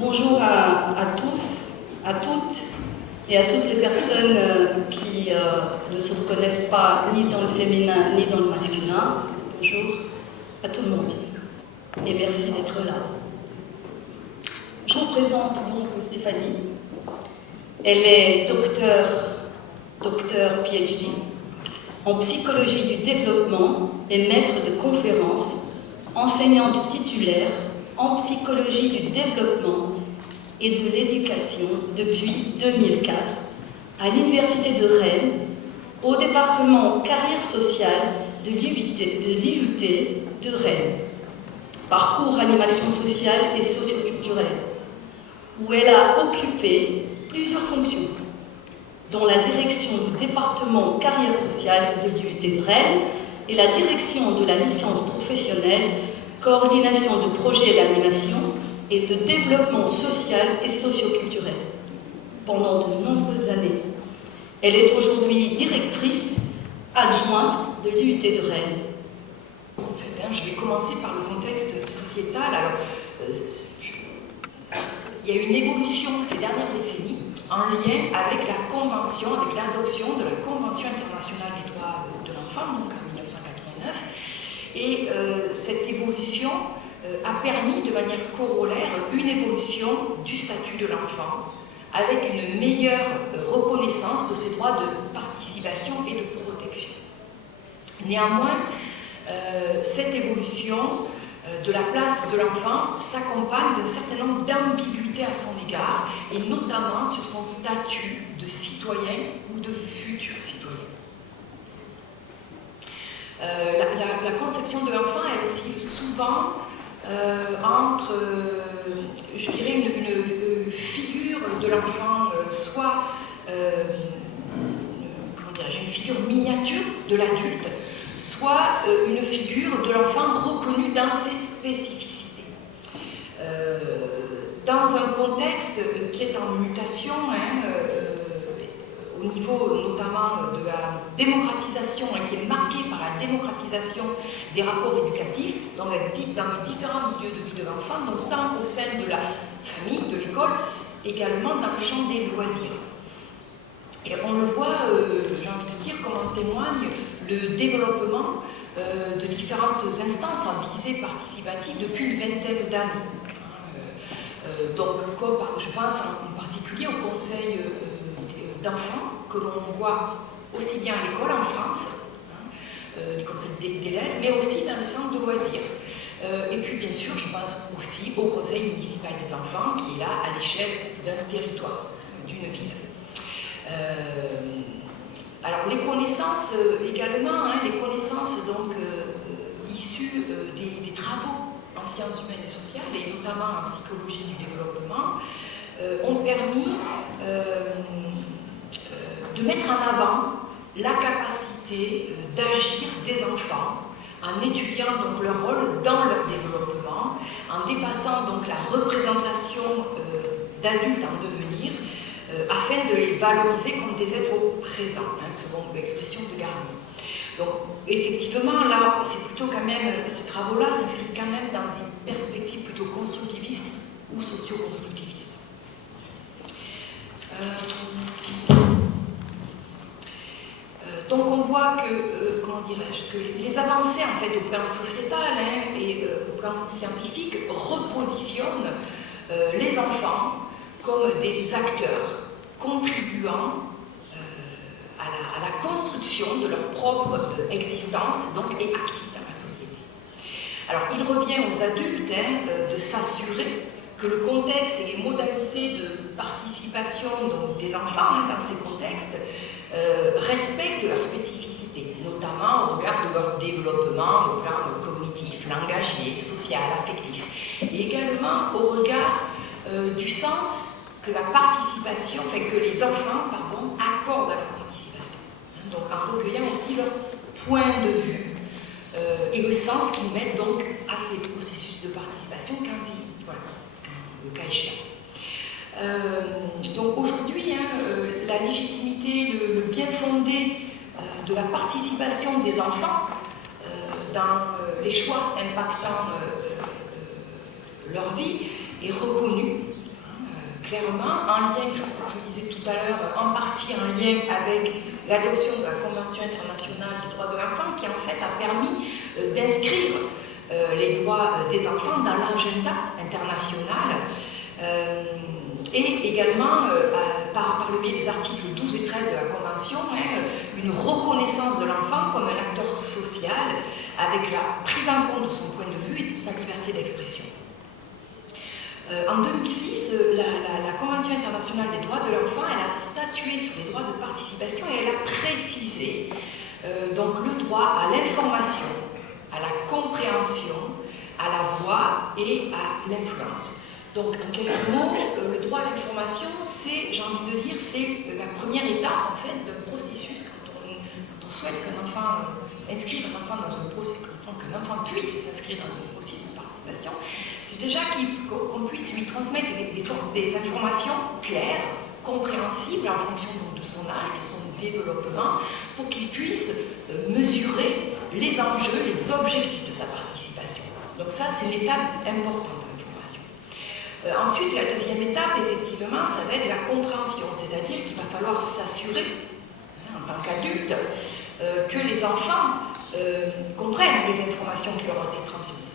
Bonjour à tous, à toutes et à toutes les personnes qui ne se reconnaissent pas ni dans le féminin ni dans le masculin. Bonjour à tout le monde et merci d'être là. Je vous présente donc Stéphanie. Elle est docteur PhD en psychologie du développement et maître de conférences, enseignante titulaire en psychologie du développement et de l'éducation depuis 2004 à l'Université de Rennes, au département carrière sociale de l'IUT de Rennes. Parcours animation sociale et socioculturelle, où elle a occupé plusieurs fonctions, dont la direction du département carrière sociale de l'IUT de Rennes et la direction de la licence professionnelle coordination de projets d'animation et de développement social et socioculturel pendant de nombreuses années. Elle est aujourd'hui directrice adjointe de l'IUT de Rennes. En fait, je vais commencer par le contexte sociétal. Alors, il y a eu une évolution ces dernières décennies en lien avec la Convention, avec l'adoption de la Convention internationale des droits de l'enfant, donc en 1989. Et cette évolution a permis de manière corollaire une évolution du statut de l'enfant avec une meilleure reconnaissance de ses droits de participation et de protection. Néanmoins, cette évolution de la place de l'enfant s'accompagne d'un certain nombre d'ambiguïtés à son égard et notamment sur son statut de citoyen ou de futur citoyen. La conception de l'enfant, elle oscille souvent entre, je dirais, une figure de l'enfant, soit une figure miniature de l'adulte, soit une figure de l'enfant reconnue dans ses spécificités. Dans un contexte qui est en mutation, au niveau notamment de la démocratisation, qui est marquée par la démocratisation des rapports éducatifs dans les différents milieux de vie de l'enfant, donc tant au sein de la famille, de l'école, également dans le champ des loisirs. Et on le voit, j'ai envie de dire, comme en témoigne le développement de différentes instances à visée participative depuis une vingtaine d'années. Donc, je pense en particulier au conseil d'enfants que l'on voit aussi bien à l'école en France, les conseils d'élèves, mais aussi dans les centres de loisirs. Et puis bien sûr, je pense aussi au conseil municipal des enfants qui est là à l'échelle d'un territoire, d'une ville. Alors les connaissances également, les connaissances donc issues des travaux en sciences humaines et sociales, et notamment en psychologie du développement, ont permis de mettre en avant la capacité d'agir des enfants en étudiant donc leur rôle dans leur développement, en dépassant donc la représentation d'adultes en devenir, afin de les valoriser comme des êtres au présent, selon l'expression de Garnier. Donc effectivement, là, c'est plutôt quand même, ces travaux-là s'inscrivent quand même dans des perspectives plutôt constructivistes ou socio-constructivistes. Donc on voit que, que les avancées en fait au plan sociétal et au plan scientifique repositionnent les enfants comme des acteurs contribuant à la construction de leur propre existence, donc et actifs dans la société. Alors il revient aux adultes de s'assurer que le contexte et les modalités de participation donc, des enfants dans ces contextes respectent leur spécificité, notamment au regard de leur développement au plan cognitif, langagier, social, affectif, et également au regard du sens que la participation, que les enfants accordent à la participation. Donc en recueillant aussi leur point de vue et le sens qu'ils mettent donc à ces processus de participation quand le cas échéant. Donc aujourd'hui, la légitimité, le bien fondé de la participation des enfants dans les choix impactant leur vie est reconnu clairement, en lien, comme je disais tout à l'heure, en partie en lien avec l'adoption de la Convention internationale des droits de l'enfant, qui en fait a permis d'inscrire les droits des enfants dans l'agenda international, et également, par le biais des articles 12 et 13 de la Convention, une reconnaissance de l'enfant comme un acteur social, avec la prise en compte de son point de vue et de sa liberté d'expression. En 2006, la Convention internationale des droits de l'enfant, elle a statué sur les droits de participation et elle a précisé donc le droit à l'information, à la compréhension, à la voix et à l'influence. Donc, en quelques mots, le droit à l'information, c'est, j'ai envie de dire, c'est la première étape en fait d'un processus quand on souhaite qu'un enfant inscrire un enfant dans un processus, qu'un enfant puisse s'inscrire dans un processus de participation. C'est déjà qu'on puisse lui transmettre des informations claires, compréhensibles en fonction de son âge, de son développement, pour qu'il puisse mesurer les enjeux, les objectifs de sa participation. Donc ça, c'est l'étape importante de l'information. Ensuite, la deuxième étape, effectivement, ça va être la compréhension, c'est-à-dire qu'il va falloir s'assurer, en tant qu'adulte, que les enfants comprennent les informations qui leur ont été transmises.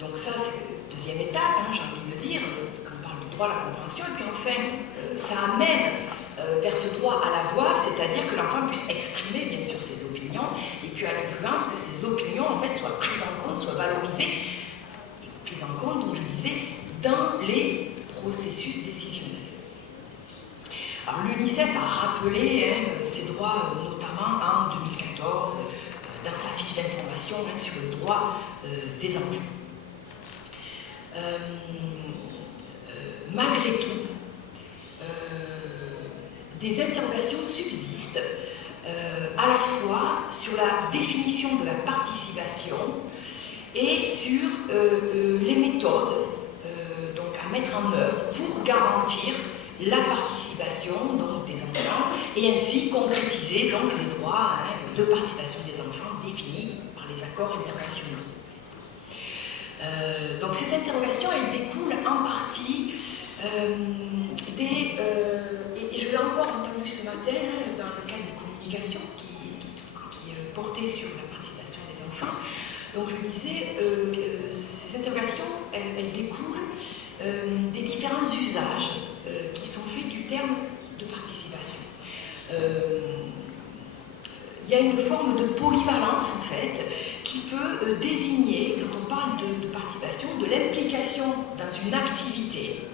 Donc ça, c'est la deuxième étape, j'ai envie de dire, quand on parle du droit à la compréhension, et puis enfin, ça amène vers ce droit à la voix, c'est-à-dire que l'enfant puisse exprimer, bien sûr, ses opinions, et puis à l'influence, que ces opinions, en fait, soient prises en compte, soient valorisées, et prises en compte, comme je disais, dans les processus décisionnels. Alors l'UNICEF a rappelé ces droits, notamment en 2014, dans sa fiche d'information sur le droit des enfants. Malgré tout, des interrogations subsistent à la fois sur la définition de la participation et sur les méthodes donc à mettre en œuvre pour garantir la participation donc, des enfants et ainsi concrétiser donc, les droits de participation des enfants définis par les accords internationaux. Donc ces interrogations, elles découlent en partie et je l'ai encore entendu ce matin dans le cadre des communications qui portaient sur la participation des enfants. Donc je disais, ces interrogations, elles découlent des différents usages qui sont faits du terme de participation. Il y a une forme de polyvalence en fait qui peut désigner, quand on parle de participation, de l'implication dans une activité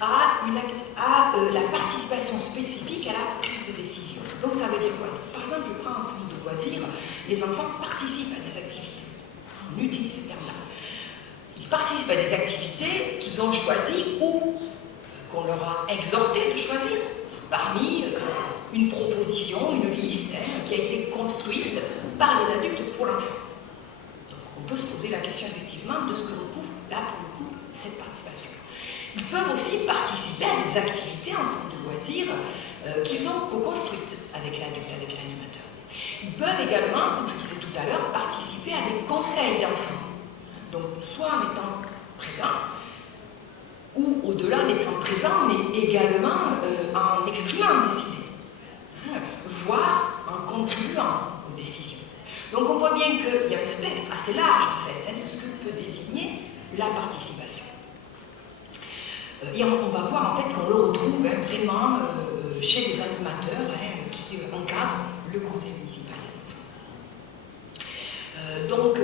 à la participation spécifique à la prise de décision. Donc ça veut dire quoi? Par exemple, je prends un centre de loisirs, les enfants participent à des activités. On utilise ce terme-là. Ils participent à des activités qu'ils ont choisies ou qu'on leur a exhorté de choisir parmi une proposition, une liste qui a été construite par les adultes pour l'enfant. Donc on peut se poser la question effectivement de ce que recouvre là pour le coup cette participation. Ils peuvent aussi participer à des activités en centre de loisirs qu'ils ont co-construites avec l'adulte, avec l'animateur. Ils peuvent également, comme je disais tout à l'heure, participer à des conseils d'enfants. Donc soit en étant présents, ou au-delà d'être présent, mais également en exprimant des idées, voire en contribuant aux décisions. Donc on voit bien qu'il y a un spectre assez large en fait de ce que peut désigner la participation. Et on va voir en fait qu'on le retrouve vraiment chez les animateurs qui encadrent le conseil municipal des enfants. Donc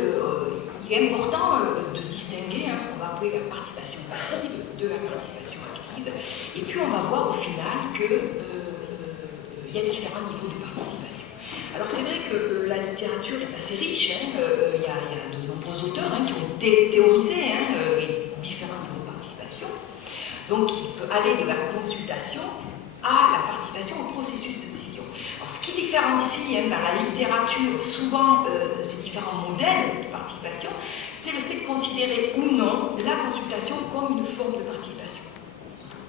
il est important de distinguer ce qu'on va appeler la participation passive de la participation active. Et puis on va voir au final qu'il y a différents niveaux de participation. Alors c'est vrai que la littérature est assez riche, il y a de nombreux auteurs qui ont théorisé différents niveaux de participation. Donc il peut aller de la consultation à la participation au processus de décision. Alors, ce qui différencie dans la littérature souvent ces différents modèles de participation, c'est le fait de considérer ou non la consultation comme une forme de participation.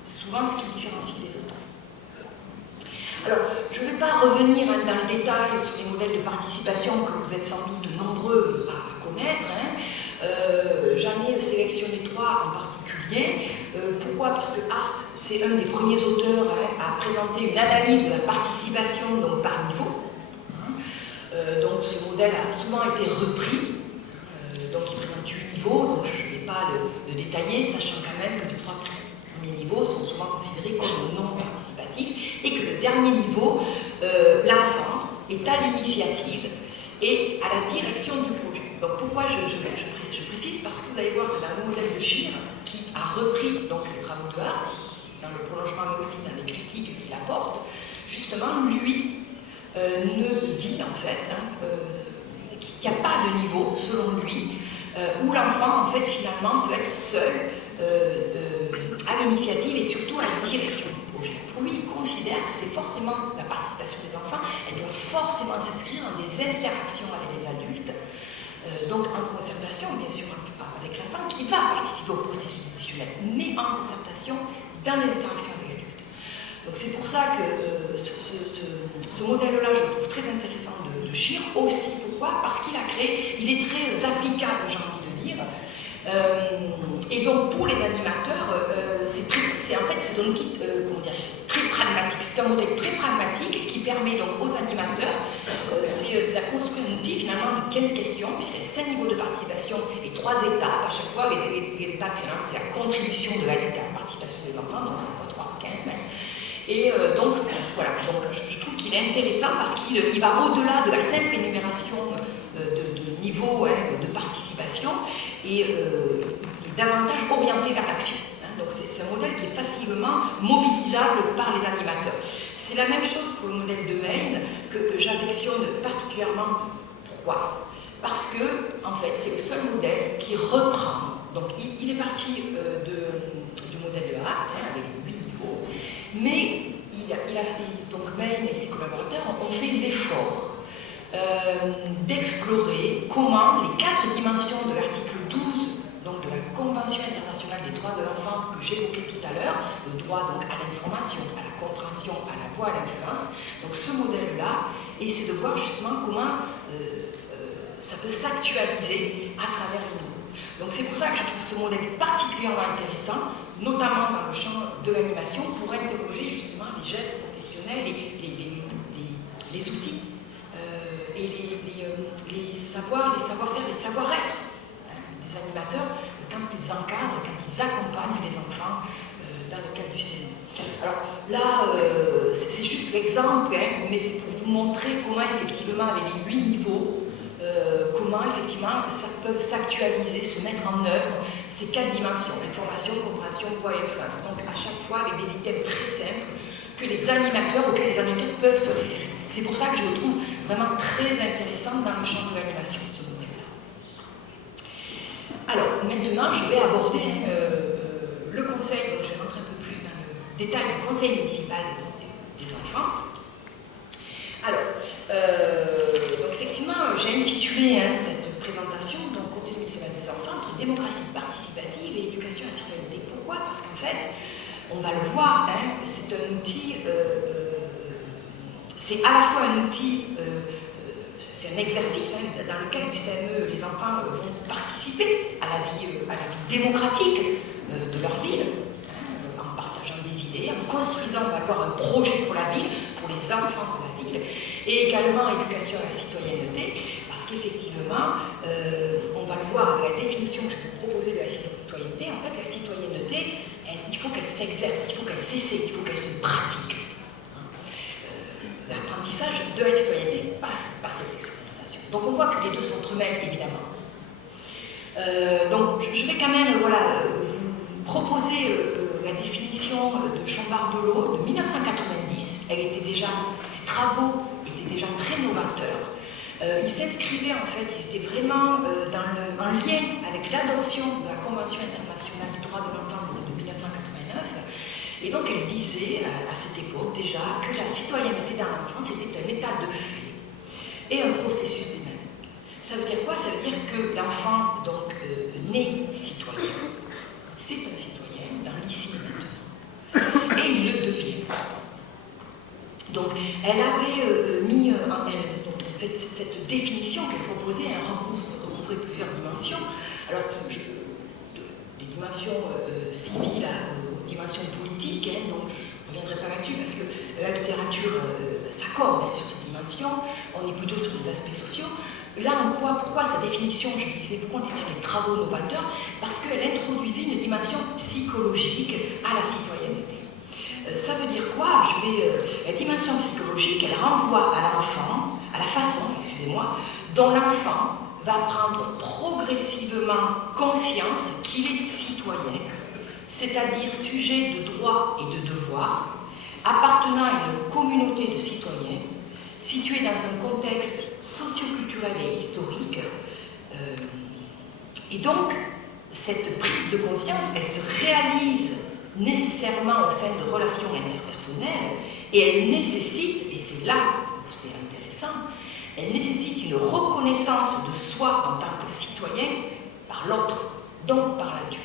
C'est souvent ce qui différencie les autres. Alors, je ne vais pas revenir dans le détail sur les modèles de participation que vous êtes sans doute nombreux à connaître. J'en j'en ai sélectionné 3 en particulier. Pourquoi? Parce que Hart, c'est un des premiers auteurs à présenter une analyse de la participation donc, par niveau. Donc ce modèle a souvent été repris. Donc il présente 8 niveaux, donc je ne vais pas le détailler, sachant quand même que les 3 premiers niveaux sont souvent considérés comme non participatifs et que le dernier niveau, l'enfant, est à l'initiative et à la direction du projet. Donc pourquoi je précise? Parce que vous allez voir que dans le modèle de Scheer, qui a repris donc, les travaux de Hart, dans le prolongement mais aussi dans les critiques qu'il apporte, justement, lui ne dit en fait qu'il n'y a pas de niveau, selon lui, où l'enfant en fait finalement peut être seul à l'initiative et surtout à la direction du projet. Pour lui, il considère que c'est forcément la participation des enfants, elle doit forcément s'inscrire dans des interactions avec les adultes, donc en concertation bien sûr avec l'enfant qui va participer au processus décisionnel, mais en concertation dans les interactions avec l'adulte. Donc c'est pour ça que ce modèle-là, je le trouve très intéressant de Scheer aussi. Pourquoi? Parce qu'il a créé, il est très applicable, j'ai envie de dire. Et donc pour les animateurs, c'est un outil très pragmatique. C'est un modèle très pragmatique qui permet donc aux animateurs, c'est de construire un outil finalement de 15 questions, puisqu'il y a 5 niveaux de participation et 3 étapes. À chaque fois, les étapes finalement, c'est la contribution de l'adulte à la participation des enfants, donc c'est pas 3 ou 15. Et donc, voilà, donc, je trouve qu'il est intéressant parce qu'il va au-delà de la simple énumération de niveau de participation et est davantage orienté vers l'action. Donc c'est un modèle qui est facilement mobilisable par les animateurs. C'est la même chose pour le modèle de Maine que j'affectionne particulièrement. Pourquoi? Parce que, en fait, c'est le seul modèle qui reprend. Donc il est parti du modèle de Hart, avec 8 niveaux. Mais donc Maine et ses collaborateurs ont fait l'effort d'explorer comment les 4 dimensions de l'article 12 donc de la Convention internationale des droits de l'enfant que j'évoquais tout à l'heure, le droit donc à l'information, à la compréhension, à la voix, à l'influence, donc ce modèle-là, et c'est de voir justement comment ça peut s'actualiser à travers les niveaux. Donc c'est pour ça que je trouve ce modèle particulièrement intéressant, notamment dans le champ de l'animation, pour interroger justement les gestes professionnels, les outils, et les savoir-faire, les savoir-être des animateurs quand ils encadrent, quand ils accompagnent les enfants dans le cadre du CNU. Alors là, c'est juste l'exemple, mais c'est pour vous montrer comment effectivement, avec les 8 niveaux, comment effectivement ça peut s'actualiser, se mettre en œuvre ces 4 dimensions, information, compréhension, voix et influence. Donc à chaque fois avec des items très simples auxquels les animateurs peuvent se référer. C'est pour ça que je le trouve vraiment très intéressant dans le champ de l'animation, ce modèle-là. Alors maintenant, je vais aborder le conseil, donc je vais rentrer un peu plus dans le détail du conseil municipal des enfants. Alors, donc effectivement, j'ai intitulé cette présentation, donc Conseil municipal des enfants, entre démocratie participative et éducation à la citoyenneté. Pourquoi? Parce qu'en fait, on va le voir, c'est un outil, c'est à la fois un outil, c'est un exercice dans lequel du CME, les enfants vont participer à la vie démocratique de leur ville, en partageant des idées, en construisant, on va voir un projet pour la ville, pour les enfants de la ville, et également éducation à la citoyenneté, parce qu'effectivement, on va le voir avec la définition que je vais vous proposer de la citoyenneté. En fait, la citoyenneté, il faut qu'elle s'exerce, il faut qu'elle s'essaie, il faut qu'elle se pratique. L'apprentissage de la citoyenneté passe par cette expérimentation. Donc on voit que les deux s'entremêlent, évidemment. Donc je vais quand même vous proposer la définition de Chambardelot de 1990. Ses travaux étaient déjà très novateurs. Il s'inscrivait en fait, il était vraiment en lien avec l'adoption de la Convention internationale des droits de l'enfant de 1989. Et donc elle disait à cette époque déjà que la citoyenneté dans l'enfance était un état de fait et un processus d'humain. Ça veut dire quoi? Ça veut dire que l'enfant donc naît citoyen. C'est un citoyen dans l'ici et maintenant. Et il le devient. Donc elle avait mis cette définition qu'elle proposait recouvrait plusieurs dimensions. Alors dimension civile aux dimensions politiques, hein, donc je ne reviendrai pas là-dessus parce que la littérature s'accorde sur ces dimensions, on est plutôt sur les aspects sociaux. Là, pourquoi sa définition, je disais, pourquoi on dit sur les travaux novateurs? Parce qu'elle introduisait une dimension psychologique à la citoyenneté. Ça veut dire quoi? La dimension psychologique, elle renvoie à l'enfant, à la façon, excusez-moi, dont l'enfant va prendre progressivement conscience qu'il est citoyen, c'est-à-dire sujet de droits et de devoirs, appartenant à une communauté de citoyens, située dans un contexte socio-culturel et historique. Et donc, cette prise de conscience, elle se réalise nécessairement au sein de relations interpersonnelles, et elle nécessite, et c'est là où c'est intéressant, elle nécessite une reconnaissance de soi en tant que citoyen par l'autre, donc par l'adulte.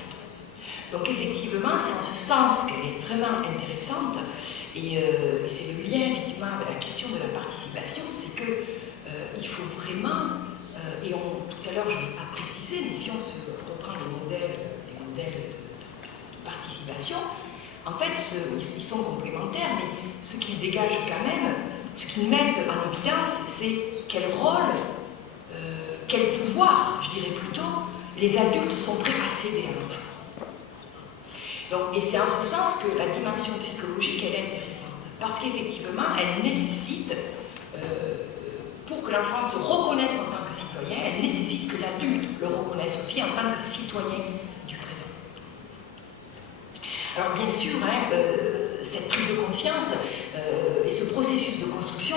Donc effectivement, c'est en ce sens qu'elle est vraiment intéressante, et c'est le lien effectivement avec la question de la participation, c'est qu'il faut vraiment, et tout à l'heure je n'ai pas précisé, mais si on se reprend les modèles de participation, en fait ils sont complémentaires, mais ce qu'ils dégagent quand même, ce qu'ils mettent en évidence, c'est quel rôle, quel pouvoir, je dirais plutôt, les adultes sont prêts à céder à l'enfant. Donc, et c'est en ce sens que la dimension psychologique, elle est intéressante. Parce qu'effectivement, elle nécessite, pour que l'enfant se reconnaisse en tant que citoyen, elle nécessite que l'adulte le reconnaisse aussi en tant que citoyen du présent. Alors bien sûr, cette prise de conscience et ce processus de construction,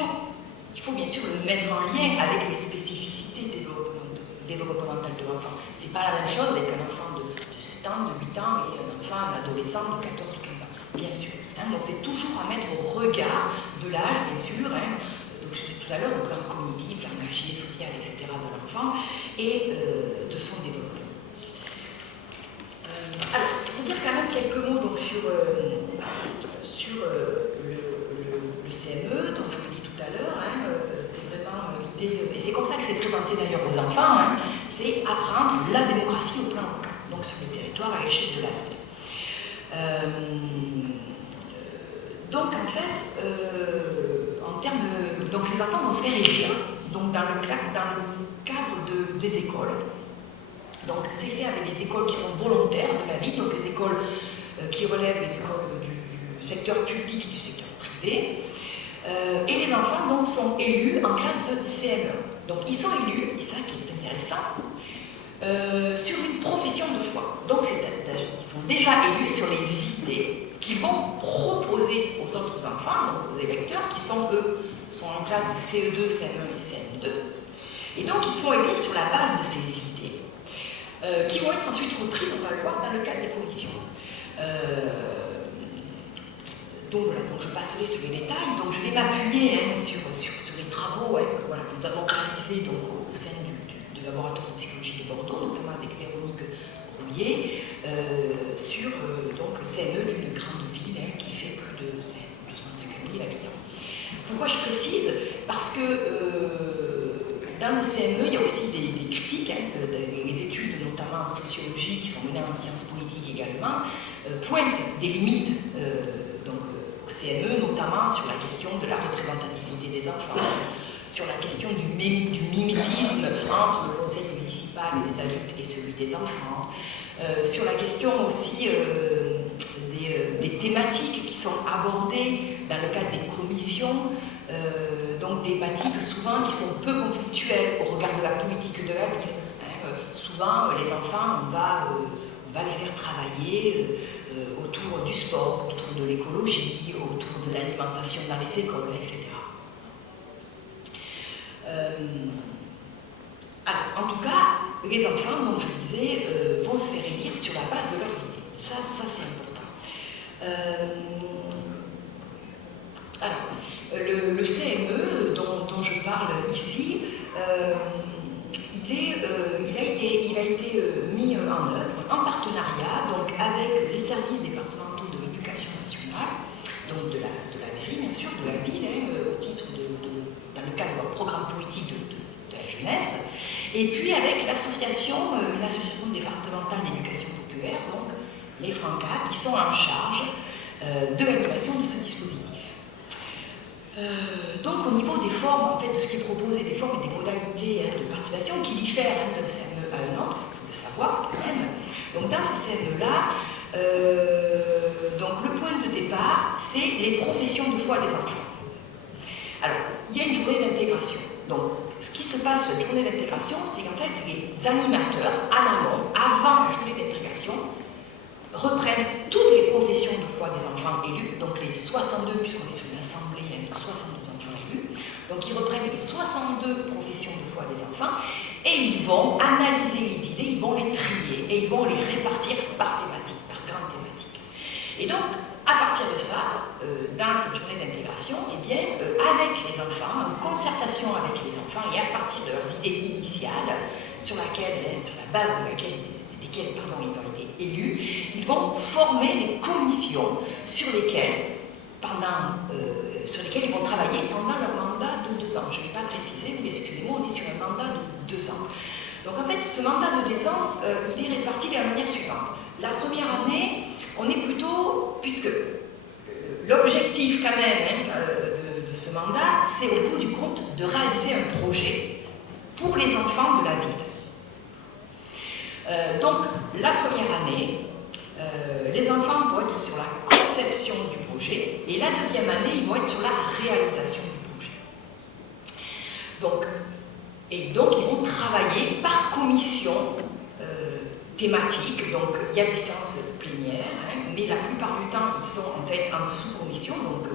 il faut bien sûr le mettre en lien avec les spécificités développementales de l'enfant. C'est pas la même chose avec un enfant de 7 ans, de 8 ans et un enfant, un adolescent de 14 ou 15 ans, bien sûr. Donc c'est toujours à mettre au regard de l'âge, bien sûr, donc je disais tout à l'heure, le plan cognitif, langagier, social, etc. de l'enfant et de son développement. Alors, je vais dire quand même quelques mots donc, sur le CME, dont je vous dis tout à l'heure, c'est vraiment l'idée, et c'est comme ça que c'est présenté d'ailleurs aux enfants, c'est apprendre la démocratie au plan local, donc sur les territoires à l'échelle de la ville. Donc en fait, en termes donc les enfants vont se faire élire, donc dans le cadre des écoles. Donc c'est fait avec des écoles qui sont volontaires de la ville, donc les écoles qui relèvent les écoles du secteur public et du secteur privé. Et les enfants donc sont élus en classe de CM1. Donc ils sont élus, et ça qui est intéressant, sur une profession de foi. Donc ils sont déjà élus sur les idées qu'ils vont proposer aux autres enfants, donc aux électeurs, qui sont eux, sont en classe de CE2, CM1 et CM2. Et donc ils sont élus sur la base de ces idées, qui vont être ensuite reprises, on va le voir, dans le cadre des commissions. Donc voilà, donc je passerai sur les détails. Donc je vais m'appuyer sur les travaux que nous avons réalisés donc, au sein du laboratoire de psychologie de Bordeaux, notamment avec Véronique Roulier, sur donc, le CME d'une grande ville qui fait plus de 250 000 habitants. Pourquoi je précise? Parce que dans le CME, il y a aussi des critiques, les études notamment en sociologie qui sont menées en sciences politiques également, pointent des limites au CME, notamment sur la question de la représentativité des enfants, sur la question du mimétisme entre le conseil municipal des adultes et celui des enfants, sur la question aussi des thématiques qui sont abordées dans le cadre des commissions, donc des thématiques souvent qui sont peu conflictuelles au regard de la politique de la ville. Souvent, les enfants, on va les faire travailler autour du sport, autour de l'écologie, autour de l'alimentation dans les écoles, etc. Alors, en tout cas, les enfants, donc je disais, vont se faire élire sur la base de leurs idées. Ça c'est important. Alors, le CME dont je parle ici, il a été mis en œuvre en partenariat donc, avec les services départementaux de l'éducation nationale, donc de la mairie, bien sûr, de la ville, au titre dans le cadre d'un programme politique de la jeunesse, et puis avec une association départementale d'éducation populaire, donc, qui sont en charge de l'animation de ce dispositif. Donc au niveau des formes, en fait, de ce qui est proposé, des formes et des modalités de participation qui diffèrent d'un CME à un autre, il faut le savoir quand même. Donc dans ce CME-là, donc le point de départ, c'est les professions de foi des enfants. Alors, il y a une journée d'intégration. Donc, ce qui se passe cette journée d'intégration, c'est qu'en fait, les animateurs, en amont, avant la journée d'intégration, reprennent toutes les professions de foi des enfants élus, donc les 62, puisqu'on est sur une assemblée, il y a 62 enfants élus, donc ils reprennent les 62 professions de foi des enfants, et ils vont analyser les idées, ils vont les trier, et ils vont les répartir par thématique, par grande thématique. Et donc, à partir de ça, dans cette journée d'intégration, eh bien, avec les enfants, en concertation avec les enfants, et à partir de leurs idées initiales, sur la base desquelles ils ont été élus, ils vont former des commissions sur lesquelles ils vont travailler pendant leur mandat de 2 ans. Je ne vais pas préciser, mais excusez-moi, on est sur un mandat de 2 ans. Donc en fait, ce mandat de 2 ans, il est réparti de la manière suivante. La première année, on est plutôt, puisque l'objectif quand même de ce mandat, c'est au bout du compte de réaliser un projet pour les enfants de la ville. Donc la première année, les enfants vont être sur la conception du projet et la deuxième année, ils vont être sur la réalisation du projet. Donc ils vont travailler par commission thématique. Donc il y a des séances plénières, mais la plupart du temps, ils sont en fait en sous-commission. Donc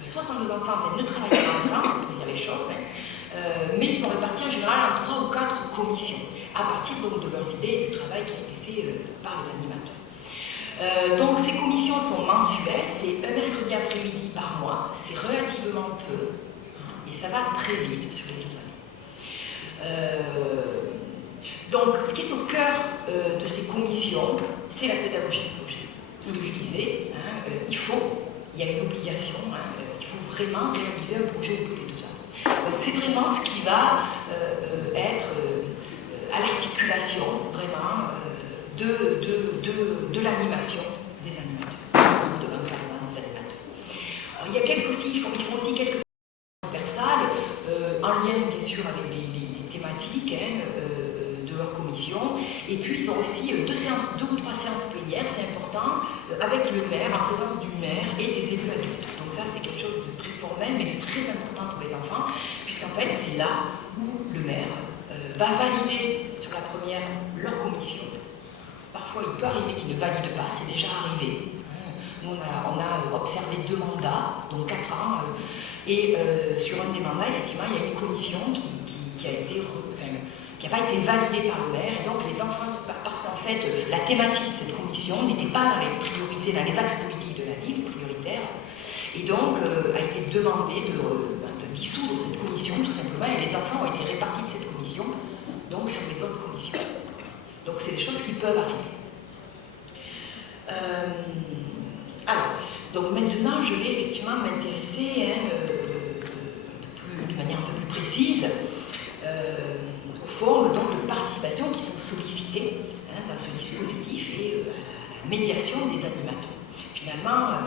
les 62 enfants viennent de travailler ensemble, pour dire les choses, mais ils sont répartis en général en 3 ou 4 commissions, à partir donc, de leurs idées et du travail qui a été fait par les animateurs. Donc ces commissions sont mensuelles, c'est un mercredi après-midi par mois, c'est relativement peu, et ça va très vite sur les 2 années. Donc ce qui est au cœur de ces commissions, c'est la pédagogie du projet. Ce que je disais, il y a une obligation, il faut vraiment réaliser un projet au bout des 2 ans. Donc c'est vraiment ce qui va être à l'articulation vraiment de l'animation des animateurs, ou de l'encadrement des animateurs. Alors, il faut aussi quelques transversales, en lien bien sûr avec les thématiques de leur commission, et puis ils ont aussi 2 ou 3 séances plénières, c'est important, avec le maire, en présence du maire et des élus adultes. Donc ça c'est quelque chose de très formel, mais de très important pour les enfants, puisqu'en fait c'est là où le maire va valider sur la première leur commission. Parfois, il peut arriver qu'il ne valide pas, c'est déjà arrivé. Nous, on a observé 2 mandats, donc 4 ans, et sur un des mandats, effectivement, il y a une commission qui n'a pas été validée par le maire, et donc les enfants, parce qu'en fait, la thématique de cette commission n'était pas dans les priorités, dans les axes politiques de la ville, prioritaires, et donc a été demandé de dissoudre cette commission, tout simplement, et les enfants ont été répartis de cette commission, donc sur les autres commissions. Donc c'est des choses qui peuvent arriver. Alors, donc maintenant je vais effectivement m'intéresser de manière un peu plus précise aux formes donc, de participation qui sont sollicitées dans ce dispositif et à la médiation des animateurs. Finalement,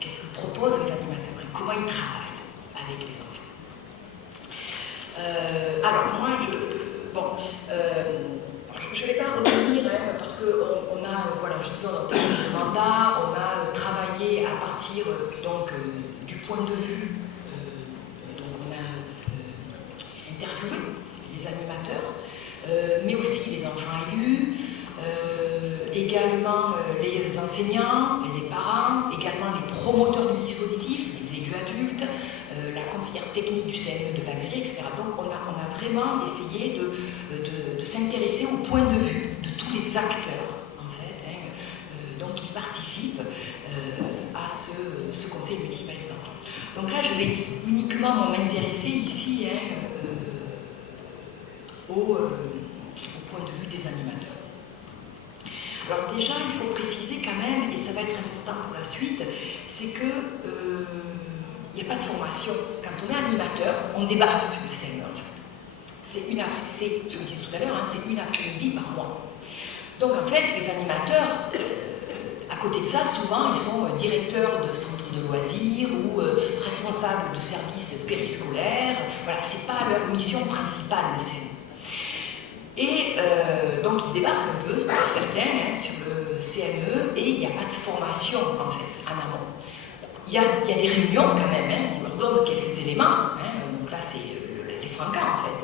qu'est-ce que proposent les animateurs et comment ils travaillent avec les enfants. Alors moi je ne vais pas revenir parce qu'on a, voilà, je disais, on a obtenu ce mandat, on a travaillé à partir donc, du point de vue, donc on a interviewé les animateurs, mais aussi les enfants élus, également les enseignants, les parents, également les promoteurs du dispositif, les élus adultes, la conseillère technique du CME de la mairie, etc. Donc on a vraiment essayé de s'intéresser au point de vue de tous les acteurs, en fait, donc qui participent à ce conseil municipal des enfants. Donc là, je vais uniquement m'intéresser ici au point de vue des animateurs. Alors déjà, il faut préciser quand même, et ça va être important pour la suite, c'est que il n'y a pas de formation. Quand on est animateur, on débarque sur le CME. En fait. Je le disais tout à l'heure, c'est une après-midi par mois. Donc en fait, les animateurs, côté de ça, souvent, ils sont directeurs de centres de loisirs ou responsables de services périscolaires. Voilà, c'est pas leur mission principale, le CME. Et donc, ils débarquent un peu, pour certains, sur le CME, et il n'y a pas de formation, en fait, en amont. Il y a des réunions, quand même, on leur donne quelques éléments. Donc là, c'est les francas, en fait,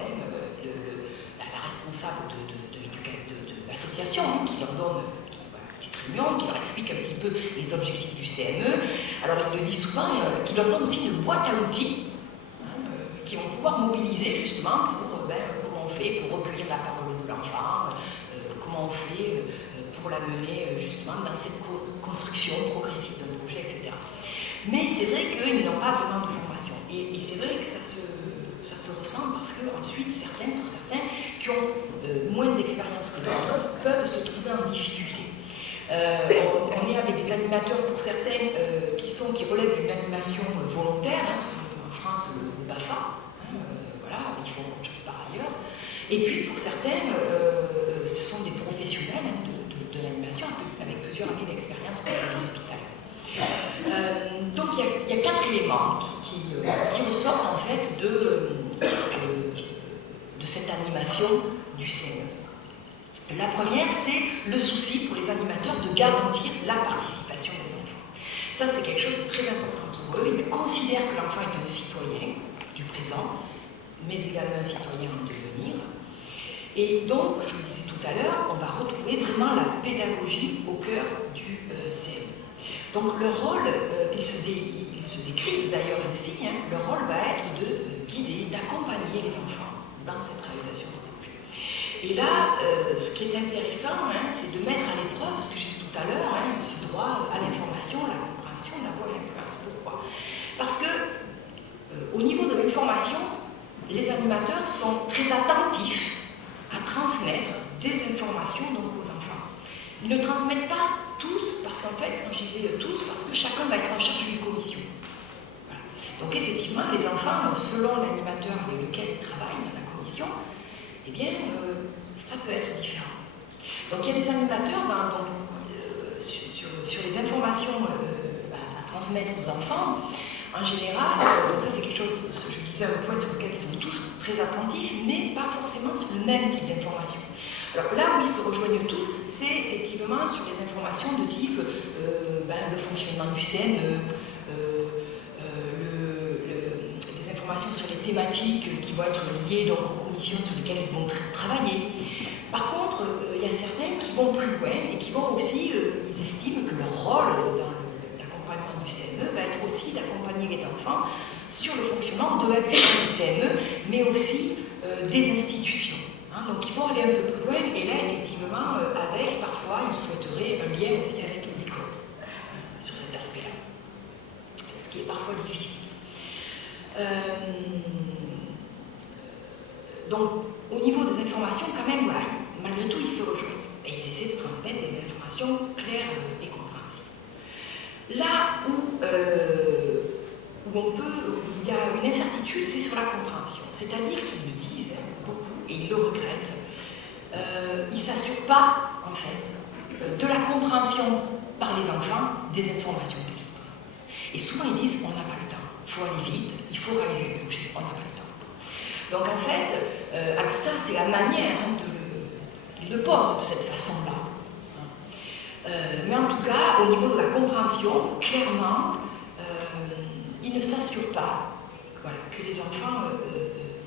la responsable de l'association, qui leur donne qui leur explique un petit peu les objectifs du CME. Alors, il le dit souvent, qui leur donne aussi une boîte à outils qui vont pouvoir mobiliser justement pour comment on fait pour recueillir la parole de l'enfant, comment on fait pour l'amener justement dans cette construction progressive d'un projet, etc. Mais c'est vrai qu'ils n'ont pas vraiment de formation. Et c'est vrai que ça se ressent parce que ensuite, pour certains qui ont moins d'expérience que d'autres, peuvent se trouver en difficulté. On est avec des animateurs pour certains qui relèvent d'une animation volontaire, en France le BAFA, voilà, ils font autre chose par ailleurs. Et puis pour certains, ce sont des professionnels de l'animation avec plusieurs années d'expérience, comme je disais tout à l'heure. Donc il y a 4 éléments qui ressortent en fait de cette animation du CME. La première, c'est le souci pour les animateurs de garantir la participation des enfants. Ça, c'est quelque chose de très important pour eux. Ils considèrent que l'enfant est un citoyen du présent, mais également un citoyen en devenir. Et donc, je vous le disais tout à l'heure, on va retrouver vraiment la pédagogie au cœur du CME. Donc, leur rôle, il se décrit d'ailleurs ainsi, leur rôle va être de guider, d'accompagner les enfants dans cette réalisation. Et là, ce qui est intéressant, c'est de mettre à l'épreuve, ce que j'ai dit tout à l'heure, ce droit à l'information, la compréhension, la voix et l'influence. Pourquoi? Parce que, au niveau de l'information, les animateurs sont très attentifs à transmettre des informations donc, aux enfants. Ils ne transmettent pas tous, parce qu'en fait, quand je disais tous, parce que chacun va être en charge d'une commission. Voilà. Donc effectivement, les enfants, selon l'animateur avec lequel ils travaillent dans la commission, eh bien, ça peut être différent. Donc, il y a des animateurs sur les informations à transmettre aux enfants. En général, donc ça c'est quelque chose, je disais un point sur lequel ils sont tous très attentifs, mais pas forcément sur le même type d'information. Alors là où ils se rejoignent tous, c'est effectivement sur les informations de type le fonctionnement du CME, des informations sur les thématiques qui vont être liées donc, aux commissions sur lesquelles ils vont travailler. Par contre, il y a certains qui vont plus loin et qui vont aussi, ils estiment que leur rôle dans l'accompagnement du CME va être aussi d'accompagner les enfants sur le fonctionnement de la du CME, mais aussi des institutions. Donc ils vont aller un peu plus loin et là, effectivement, avec parfois, ils souhaiteraient un lien aussi avec l'école sur cet aspect-là, ce qui est parfois difficile. Donc, au niveau des informations, quand même, voilà, malgré tout, ils se rejoignent. Et ils essaient de transmettre des informations claires et compréhensibles. Là où il y a une incertitude, c'est sur la compréhension. C'est-à-dire qu'ils le disent beaucoup et ils le regrettent. Ils ne s'assurent pas, en fait, de la compréhension par les enfants des informations qu'ils utilisent. Et souvent, ils disent on n'a pas le temps, il faut aller vite, il faut réaliser le projet, on n'a pas le temps. Donc en fait, alors ça c'est la manière ils le posent de cette façon-là. Mais en tout cas, au niveau de la compréhension, clairement, ils ne s'assurent pas que les enfants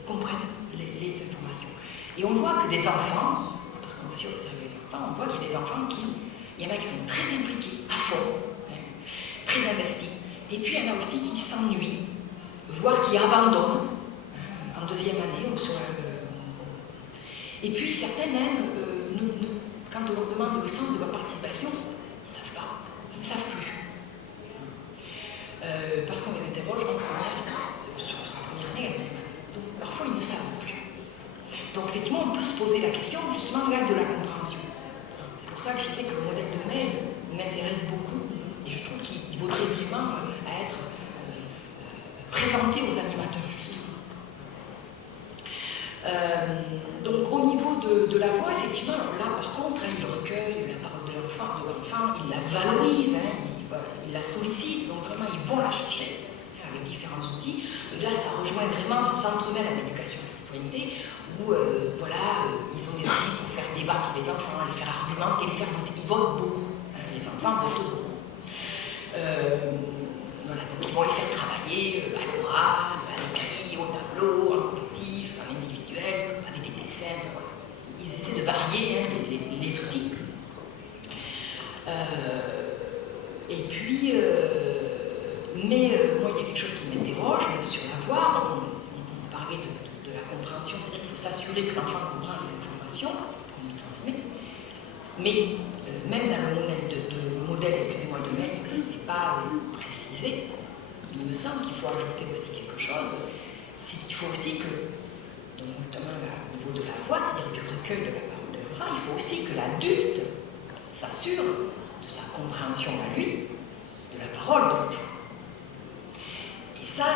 comprennent les informations. Et on voit que des enfants, parce qu'on aussi observe les enfants, on voit qu'il y a des enfants il y en a qui sont très impliqués, à fond, très investis. Et puis il y en a aussi qui s'ennuient, voire qui abandonnent en deuxième année ou sur Et puis certains même, quand on leur demande le sens de leur participation, ils ne savent pas, ils ne savent plus. Parce qu'on les interroge sur la première année, donc parfois ils ne savent plus. Donc effectivement, on peut se poser la question justement là de la compréhension. C'est pour ça que je sais que le modèle de mail m'intéresse beaucoup et je trouve qu'il vaudrait vraiment être présenté aux animateurs justement. Donc au niveau de la voix, effectivement, là par contre, il recueille la parole de l'enfant, il la valorise, sollicitent, donc vraiment ils vont la chercher avec différents outils. Là, ça rejoint vraiment, ça s'entremêle à l'éducation à la citoyenneté, où ils ont des outils pour faire débattre les enfants, les faire argumenter, les faire voter. Ils votent beaucoup. Les enfants votent beaucoup. Donc ils vont les faire travailler à l'oral, à l'écrit, au tableau, en collectif, en individuel, avec des dessins. Ils essaient de varier les outils. Et puis, moi, il y a quelque chose qui m'interroge sur la voie. On parlait de la compréhension, c'est-à-dire qu'il faut s'assurer que l'enfant comprend les informations qu'on lui transmet. Mais même dans le modèle de mail, ce n'est pas précisé. Il me semble qu'il faut ajouter aussi quelque chose. C'est qu'il faut aussi que, notamment au niveau de la voix, c'est-à-dire du recueil de la parole de l'enfant, il faut aussi que l'adulte s'assure de sa compréhension à lui de la parole de l'enfant. Et ça,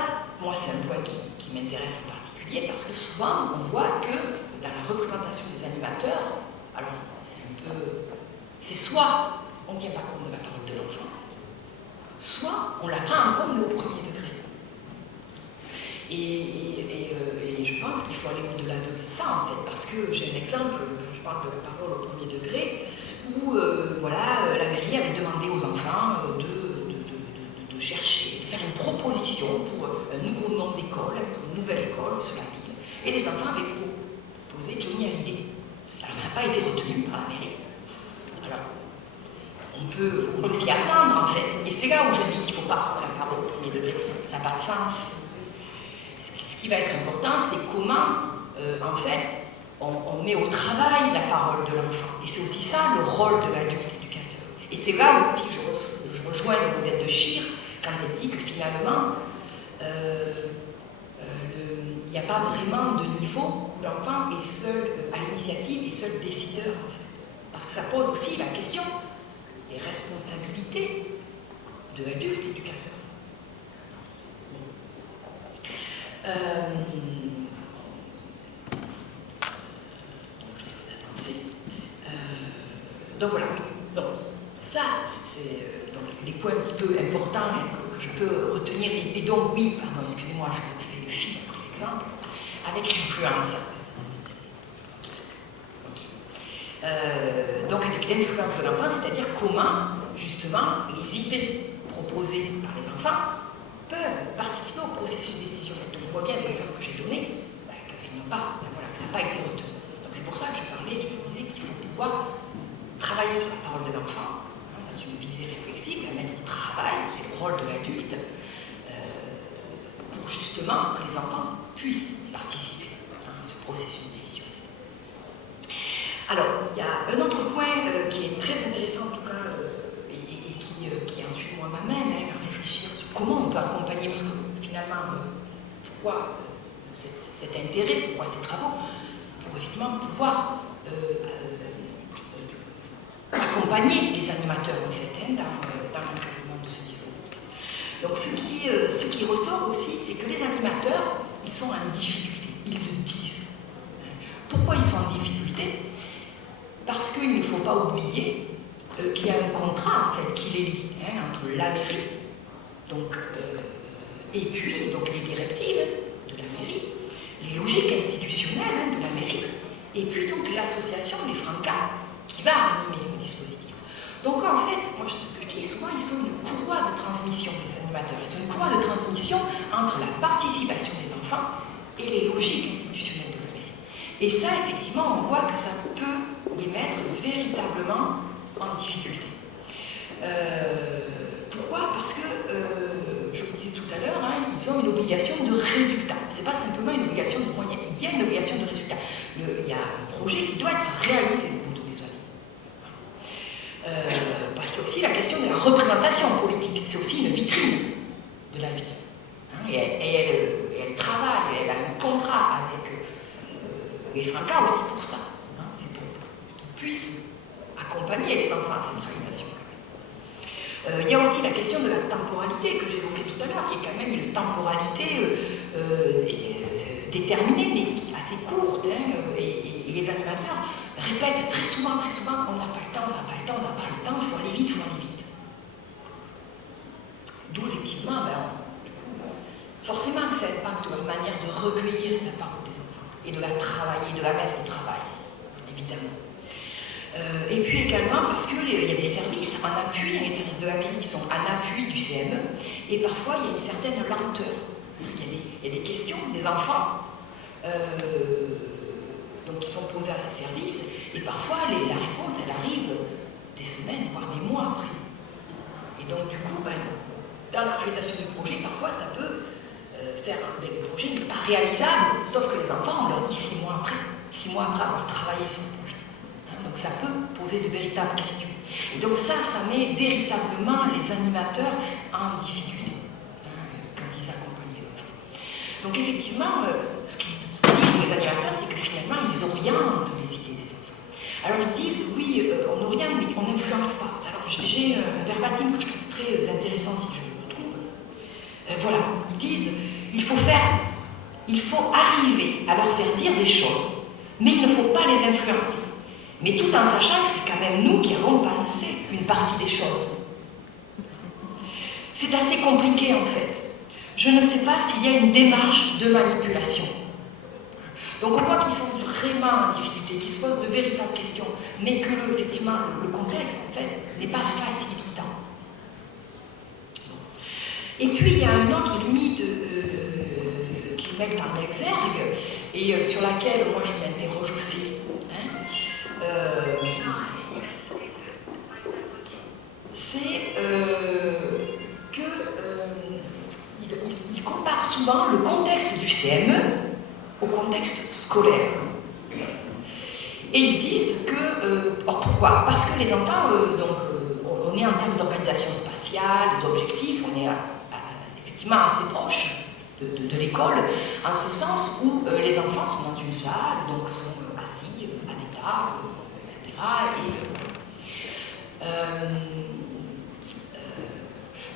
moi, c'est un point qui m'intéresse en particulier parce que souvent, on voit que dans la représentation des animateurs, alors c'est soit on ne tient pas compte de la parole de l'enfant, soit on la prend en compte mais au premier degré. Et je pense qu'il faut aller au-delà de ça, en fait, parce que j'ai un exemple, quand je parle de la parole au premier degré, où la mairie avait demandé aux enfants de chercher, de faire une proposition pour un nouveau nom d'école, une nouvelle école sur la ville. Et les enfants avaient proposé Johnny Hallyday. Alors ça n'a pas été retenu par la mairie. Alors, on peut s'y attendre en fait. Et c'est là où je dis qu'il ne faut pas prendre la parole au premier degré. Ça n'a pas de sens. Ce qui va être important, c'est comment, en fait, on met au travail la parole de l'enfant. Et c'est aussi ça le rôle de l'adulte éducateur. Et c'est là où aussi je rejoins le modèle de Scheer quand elle dit que finalement, il n'y a pas vraiment de niveau où l'enfant est seul à l'initiative et seul décideur. En fait. Parce que ça pose aussi la question des responsabilités de l'adulte éducateur. Donc voilà, oui. Donc ça, c'est les points un petit peu importants que je peux retenir. Et donc, oui, pardon, excusez-moi, je vous fais le fil, par exemple, avec l'influence. Donc avec l'influence de l'enfant, c'est-à-dire comment, justement, les idées proposées par les enfants peuvent participer au processus décisionnel. Donc on voit bien avec l'exemple que j'ai donné, que ça n'a pas été retenu. Donc c'est pour ça que je parlais, je disais qu'il faut pouvoir travailler sur la parole de l'enfant, dans une visée réflexive, la mettre au travail, c'est le rôle de l'adulte, pour justement que les enfants puissent participer à ce processus décisionnel. Alors, il y a un autre point qui est très intéressant en tout cas, et qui ensuite moi m'amène à réfléchir sur comment on peut accompagner, parce que finalement, pourquoi cet intérêt, pourquoi ces travaux, pour effectivement pouvoir accompagner les animateurs en fait, dans l'encadrement de ce dispositif. Donc ce qui ressort aussi, c'est que les animateurs, ils sont en difficulté, ils le disent. Pourquoi ils sont en difficulté? Parce qu'il ne faut pas oublier qu'il y a un contrat en fait, qui les lie entre la mairie et puis donc, les directives de la mairie, les logiques institutionnelles de la mairie, et puis donc l'association, les Francas, qui va animer le dispositif. Donc en fait, moi ce que je dis souvent, ils sont une courroie de transmission, les animateurs. Ils sont une courroie de transmission entre la participation des enfants et les logiques institutionnelles de la mairie. Et ça, effectivement, on voit que ça peut les mettre véritablement en difficulté. Pourquoi? Parce que, je vous disais tout à l'heure, ils ont une obligation de résultat. Ce n'est pas simplement une obligation de moyens, il y a une obligation de résultat. Il y a un projet qui doit être réalisé au bout des années. Parce qu'il y a aussi la question de la représentation politique. C'est aussi une vitrine de la ville. Et elle travaille, elle a un contrat avec les Francas aussi pour ça. C'est pour qu'ils puissent accompagner les enfants à cette réalisation. Il y a aussi la question de la temporalité que j'évoquais tout à l'heure, qui est quand même une temporalité déterminée, mais assez courte. Et les animateurs répètent très souvent, on n'a pas le temps, il faut aller vite, D'où effectivement, forcément que ça impacte leur manière de recueillir la parole des enfants et de la travailler, de la mettre au travail, évidemment. Et puis également parce qu'il y a des services en appui, il y a les services de la mairie qui sont en appui du CME, et parfois il y a une certaine lenteur. Il y a des questions des enfants donc, qui sont posées à ces services, et parfois la réponse elle arrive des semaines, voire des mois après. Et donc du coup, dans la réalisation du projet, parfois ça peut faire le projet n'est pas réalisable, sauf que les enfants, on leur dit 6 mois après avoir travaillé sur le projet. Donc ça peut poser de véritables questions. Et donc ça met véritablement les animateurs en difficulté quand ils accompagnent les enfants. Donc effectivement, ce qu'ils disent les animateurs, c'est que finalement, ils orientent les idées des enfants. Alors ils disent, oui, on oriente, mais on n'influence pas. Alors j'ai un verbatim que je trouve très intéressant si je le retrouve. Voilà, ils disent, il faut arriver à leur faire dire des choses, mais il ne faut pas les influencer. Mais tout en sachant que c'est quand même nous qui avons pensé une partie des choses. C'est assez compliqué en fait. Je ne sais pas s'il y a une démarche de manipulation. Donc on voit qu'ils sont vraiment en difficulté, qu'ils se posent de véritables questions, mais que effectivement le contexte en fait n'est pas facilitant. Et puis il y a une autre limite qu'ils mettent en exergue et sur laquelle moi je m'interroge aussi. C'est qu'il compare souvent le contexte du CME au contexte scolaire. Et ils disent que, pourquoi? Parce que les enfants, on est en termes d'organisation spatiale, d'objectifs, on est effectivement assez proche de l'école, en ce sens où les enfants sont dans une salle, donc sont assis à des tables, etc.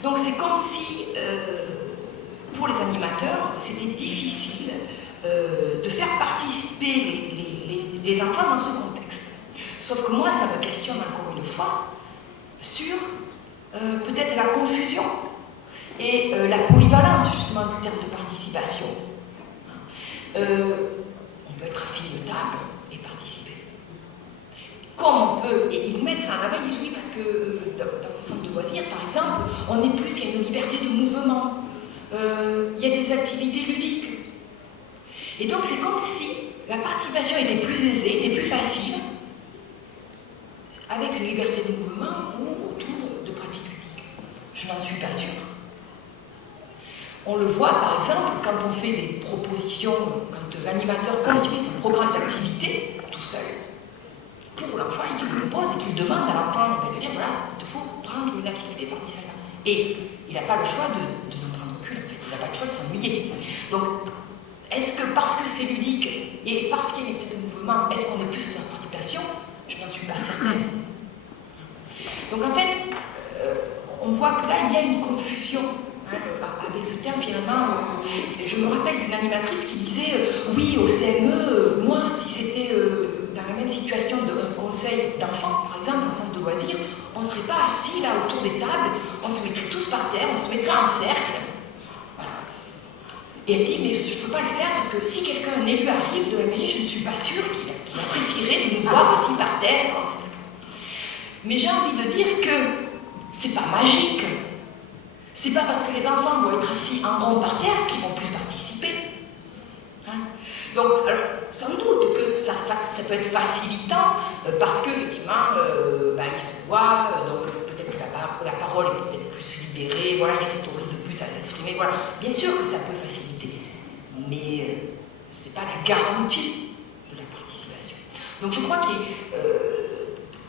Donc c'est comme si, pour les animateurs, c'était difficile de faire participer les enfants dans ce contexte. Sauf que moi, ça me questionne encore une fois sur peut-être la confusion et la polyvalence justement du terme de participation. On peut être assis à une table et participer. Comme on peut, et ils mettent ça en avant, ils disent oui, parce que dans le centre de loisirs, par exemple, on est plus, il y a une liberté de mouvement, il y a des activités ludiques. Et donc c'est comme si la participation était plus aisée, était plus facile, avec une liberté de mouvement ou autour de pratiques ludiques. Je n'en suis pas sûre. On le voit par exemple quand on fait des propositions, quand l'animateur construit son programme d'activité tout seul. Pour l'enfant, il le propose et qu'il demande à l'enfant, voilà, il faut prendre une activité parmi celles-là. Et il n'a pas le choix de n'en prendre aucune, en fait. Il n'a pas le choix de s'ennuyer. Donc, est-ce que parce que c'est ludique et parce qu'il y a une activité de mouvement, est-ce qu'on est plus dans la participation? Je n'en suis pas certaine. Donc en fait, on voit que là, il y a une confusion avec ce terme finalement. Je me rappelle d'une animatrice qui disait oui, au CME, moi, si c'était dans la même situation d'un conseil d'enfants, par exemple, dans un centre de loisirs, on ne serait pas assis là autour des tables, on se mettrait tous par terre, on se mettrait en cercle. Voilà. Et elle dit, mais je ne peux pas le faire parce que si quelqu'un, un élu arrive de la mairie, je ne suis pas sûre qu'il apprécierait de nous voir assis par terre. Mais j'ai envie de dire que c'est pas magique. C'est pas parce que les enfants vont être assis en rond par terre qu'ils vont plus participer. Hein? Donc, alors, sans doute que ça peut être facilitant parce qu'effectivement, ils se voient, donc peut-être que la parole est peut-être plus libérée, voilà, ils s'autorisent plus à s'exprimer, voilà. Bien sûr que ça peut faciliter, mais c'est pas la garantie de la participation. Donc je crois que,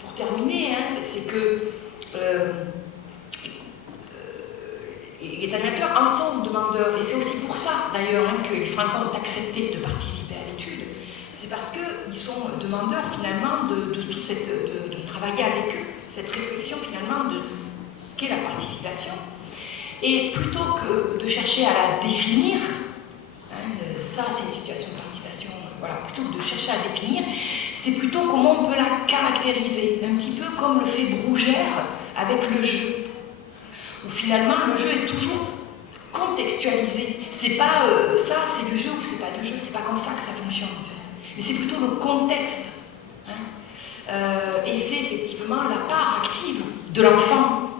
pour terminer, c'est que les animateurs en sont demandeurs, et c'est aussi pour ça d'ailleurs que les Franco ont accepté de participer à l'étude. C'est parce qu'ils sont demandeurs finalement de travailler avec eux, cette réflexion finalement de ce qu'est la participation. Et plutôt que de chercher à la définir, ça c'est une situation de participation, voilà, plutôt que de chercher à définir, c'est plutôt comment on peut la caractériser, un petit peu comme le fait Brougère avec le jeu. où finalement le jeu est toujours contextualisé. C'est pas ça, c'est du jeu ou c'est pas du jeu, c'est pas comme ça que ça fonctionne en fait. Mais c'est plutôt le contexte. Et c'est effectivement la part active de l'enfant.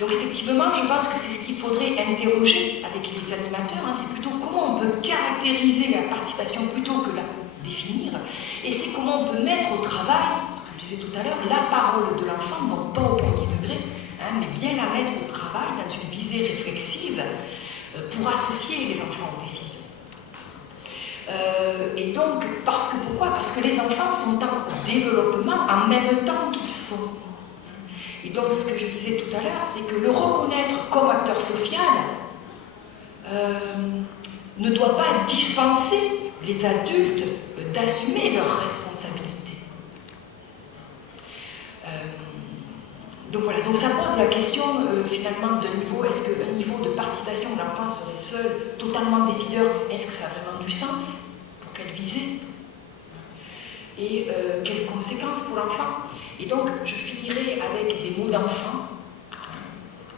Donc effectivement, je pense que c'est ce qu'il faudrait interroger avec les animateurs, c'est plutôt comment on peut caractériser la participation plutôt que la définir, et c'est comment on peut mettre au travail, ce que je disais tout à l'heure, la parole de l'enfant, donc pas au premier degré, mais bien la mettre au travail dans une visée réflexive pour associer les enfants aux décisions. Et donc, pourquoi ? Parce que les enfants sont en développement en même temps qu'ils sont. Et donc, ce que je disais tout à l'heure, c'est que le reconnaître comme acteur social ne doit pas dispenser les adultes d'assumer leurs responsabilités. Donc voilà, donc ça pose la question finalement de niveau, est-ce qu'un niveau de participation de l'enfant serait seul, totalement décideur, est-ce que ça a vraiment du sens? Pour quelle visée? Et quelles conséquences pour l'enfant? Et donc je finirai avec des mots d'enfants,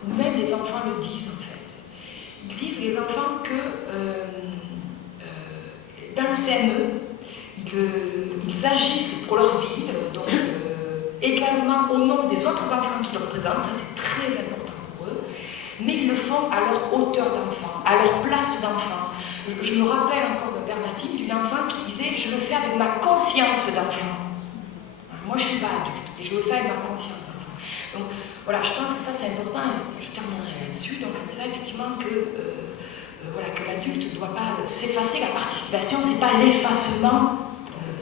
où même les enfants le disent en fait. Ils disent les enfants que dans le CME, ils agissent pour leur vie, donc également au nom des autres enfants qui leur représentent, ça c'est très important pour eux, mais ils le font à leur hauteur d'enfant, à leur place d'enfant. Je me rappelle encore d'un verbatim d'une enfant qui disait « je le fais avec ma conscience d'enfant ». Moi je ne suis pas adulte, et je le fais avec ma conscience d'enfant. Donc voilà, je pense que ça c'est important, et je terminerai là-dessus, donc en disant effectivement que, que l'adulte ne doit pas s'effacer, la participation, ce n'est pas l'effacement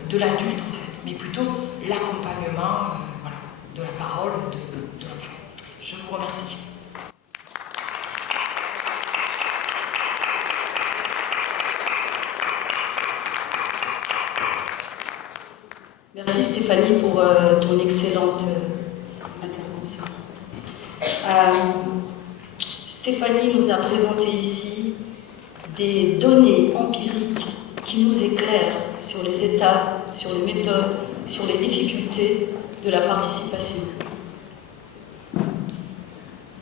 de l'adulte en fait, mais plutôt l'accompagnement de la parole de l'enfant. Je vous remercie. Merci Stéphanie pour ton excellente intervention. Stéphanie nous a présenté ici des données empiriques qui nous éclairent sur les étapes, sur les méthodes, sur les difficultés de la participation.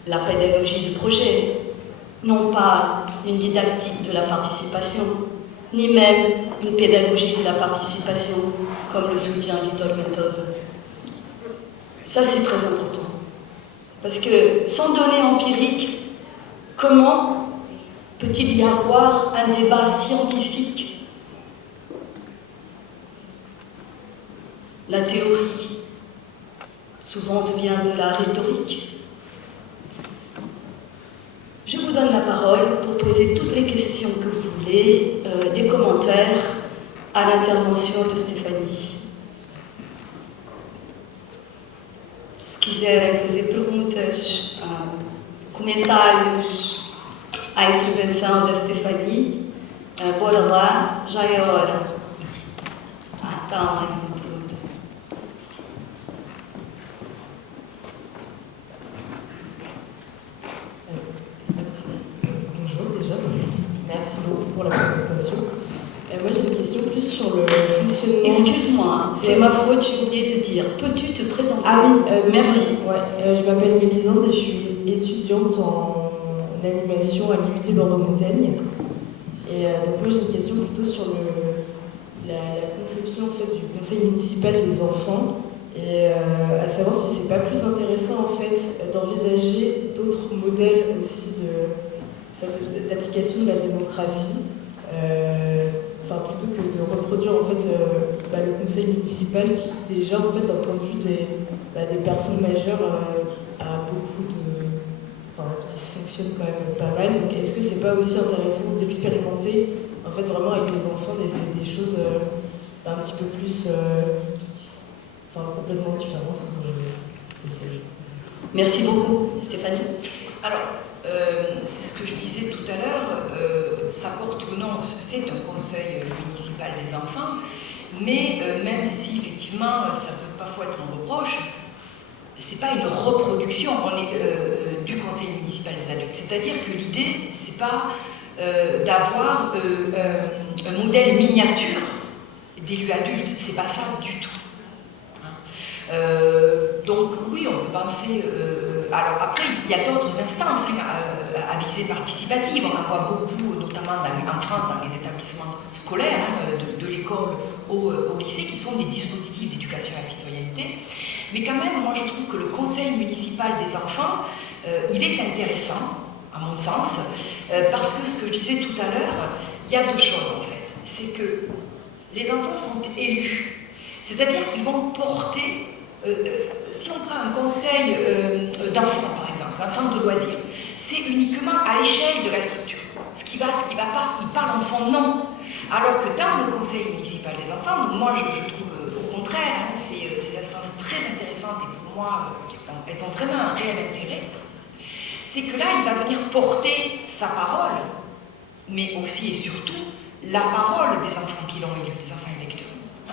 La pédagogie du projet, non pas une didactique de la participation, ni même une pédagogie de la participation comme le soutient Witold Method. Ça c'est très important. Parce que sans données empiriques, comment peut-il y avoir un débat scientifique? La théorie souvent devient de la rhétorique. Je vous donne la parole pour poser toutes les questions que vous voulez, des commentaires à l'intervention de Stéphanie. Se quiserem fazer perguntas, comentários à intervenção da Stéphanie, bora lá, já é a hora. Está lá uma pergunta. Bonjour déjà, merci beaucoup pour la présentation. Moi j'ai une question plus sur le fonctionnement. Excuse-moi, c'est ma faute, j'ai oublié de te dire. Peux-tu te présenter? Ah oui, merci. Je m'appelle Mélisande et je suis étudiante en animation à l'IUT Bordeaux-Montaigne. Et donc moi j'ai une question plutôt sur la conception en fait, du conseil municipal des enfants. Et à savoir si c'est pas plus intéressant en fait d'envisager d'autres modèles aussi d'application de la démocratie, plutôt que de reproduire en fait le conseil municipal qui déjà en fait d'un point de vue des personnes majeures a beaucoup qui fonctionne quand même pas mal. Donc est-ce que c'est pas aussi intéressant d'expérimenter en fait vraiment avec les enfants des choses un petit peu plus complètement différentes? Merci beaucoup, Stéphanie. Alors, c'est ce que je disais tout à l'heure, ça porte le nom, c'est un conseil municipal des enfants, mais même si effectivement ça peut parfois être un reproche, c'est pas une reproduction du conseil municipal des adultes. C'est-à-dire que l'idée, c'est pas d'avoir un modèle miniature d'élus adultes, c'est pas ça du tout. Donc oui, on peut penser alors après, il y a d'autres instances à visée participative. On en voit beaucoup, notamment en France, dans les établissements scolaires, de l'école au lycée, qui sont des dispositifs d'éducation à la citoyenneté. Mais quand même, moi je trouve que le conseil municipal des enfants, il est intéressant, à mon sens, parce que ce que je disais tout à l'heure, il y a deux choses en fait. C'est que les enfants sont élus, c'est-à-dire qu'ils vont porter, si on prend un conseil d'enfants par exemple, un centre de loisirs, c'est uniquement à l'échelle de la structure. Ce qui va pas, il parle en son nom. Alors que dans le conseil municipal des enfants, donc moi je trouve au contraire, ces instances très intéressantes et pour moi, elles ont vraiment un réel intérêt, c'est que là il va venir porter sa parole, mais aussi et surtout la parole des enfants qui l'ont élu, des enfants électeurs.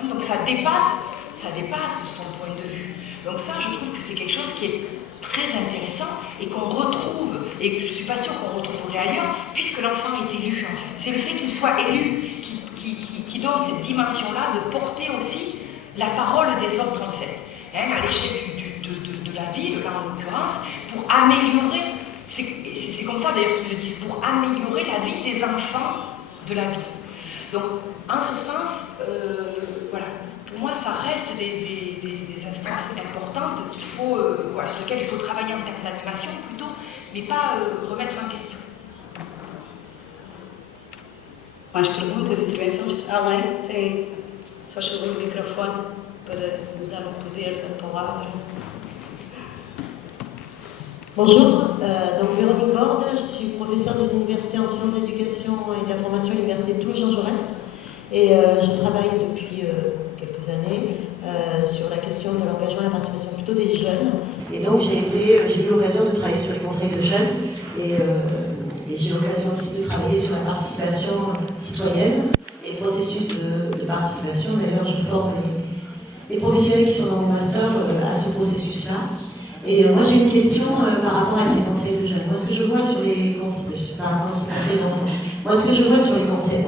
Donc ça dépasse son point de vue. Donc ça, je trouve que c'est quelque chose qui est très intéressant et qu'on retrouve, et que je ne suis pas sûre qu'on retrouverait ailleurs, puisque l'enfant est élu en fait. C'est le fait qu'il soit élu qui donne cette dimension-là de porter aussi la parole des autres en fait, à l'échelle de la ville, là en l'occurrence, pour améliorer, c'est comme ça d'ailleurs qu'ils le disent, pour améliorer la vie des enfants de la ville. Donc, en ce sens, voilà, pour moi, ça reste des instances importantes qu'il faut, voilà, sur lesquelles il faut travailler en termes d'animation plutôt, mais pas remettre en question. Mais perguntas, intervenções, além, tem, só chegou o microfone para usar o poder da palavra. Bonjour, donc Véronique Borde, je suis professeure des universités en sciences d'éducation et de la formation à l'université de Toulouse Jean Jaurès et je travaille depuis quelques années sur la question de l'engagement et la participation plutôt des jeunes et donc j'ai eu l'occasion de travailler sur les conseils de jeunes et j'ai eu l'occasion aussi de travailler sur la participation citoyenne et le processus de participation. D'ailleurs, je forme les professionnels qui sont dans mon master à ce processus-là. Et moi j'ai une question par rapport à ces conseils de jeunes. Moi ce que je vois sur les conseils, par rapport à ces conseils d'enfants, moi ce que je vois sur les conseils,